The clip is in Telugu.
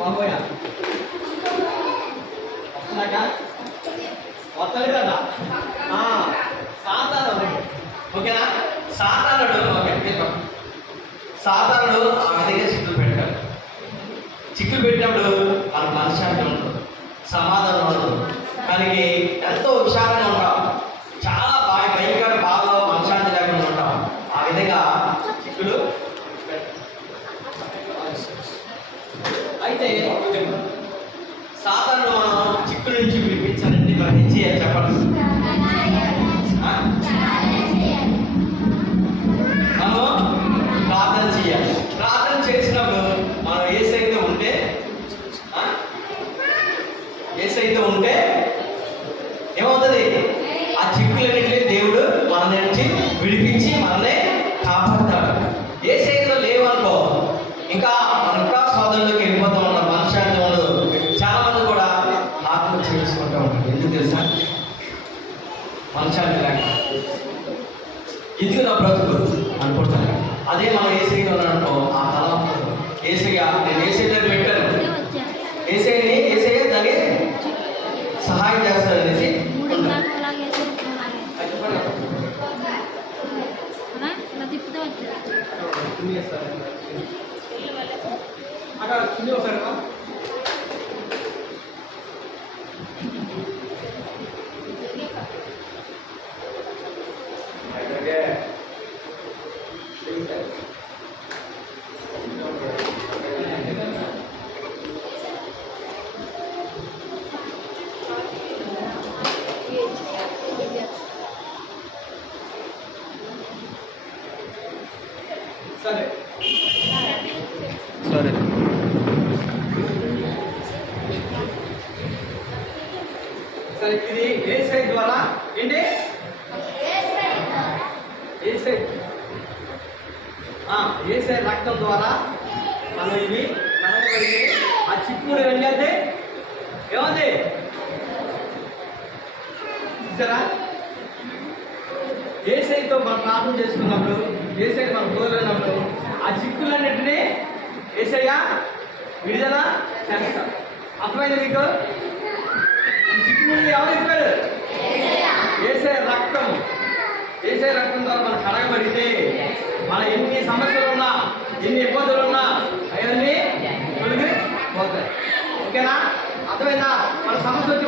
బాబోయా వస్తున్నాక వస్తలేదు కదా సాతానుడు ఓకేనా సాతానుడు సాతానుడు ఆ విధంగా చిక్కులు పెట్టాడు. చిక్కులు పెట్టినప్పుడు మన మనశ్శాంతి ఉండదు, సమాధానం ఉండదు, దానికి ఎంతో విషాదంగా ఉంటాం, చాలా భయంకర బాధలో మనశ్శాంతి లేకుండా ఉంటాం. ఆ విధంగా చిక్కులు అయితే సాతాను మనం చిక్కుల నుంచి విడిపించాలంటే మనం ఏం చేయాలి చెప్పండి? మనం ప్రార్థన చేయాలి. ప్రార్థన చేసినప్పుడు మనం ఏసైతే ఉంటే ఏమవుతుంది? ఆ చిక్కులన్నింటినీ దేవుడు మన నుంచి విడిపించి మనల్ని కాపాడుతాడు. ఏసైతే లేవనుకో ఇంకా సోదరులకు వెళ్ళిపోతూ ఉంటాం, మనశ్శాంతి ఉండదు. చాలా మంది కూడా ఆత్మహత్య చేసుకుంటూ ఉంటారు. ఎందుకు తెలుసా? మనశ్శాంతి లేక ఎందుకు నా బ్రతుకు అనుకుంటాను. అదే మనం ఏసైగా ఉన్నాడనుకో ఆ తలం ఏసయ్య నేను ఏసైని పెట్టాను, ఏసయ్య దాన్ని సహాయం చేస్తాడనేసి అక్కడ చిన్న ఒకసారి సరే సరే సరే ఇది ఏసై ద్వారా ఏంటి? ఏసై రక్తం ద్వారా మనం ఇవి కనబడితే ఆ చిక్కుడు వెళ్ళేది ఏమంది చూసారా? ఏసైతో మనం ప్రార్థన చేసుకున్నప్పుడు, ఏసై మనం కోరినప్పుడు ఆ చిక్కులన్నింటినీ ఏసయ్య విడుదల చేస్తాడు. అర్థమైంది మీకు? ఈ చిక్కులు ఎవరు ఇస్తారు? ఏసై రక్తం. ఏసై రక్తం ద్వారా మనం కడగబడితే మన ఎన్ని సమస్యలు ఉన్నా, ఎన్ని ఇబ్బందులు ఉన్నా అవన్నీ తొలగి పోతాయి. ఓకేనా? అర్థమైందా? మన సమస్య వచ్చి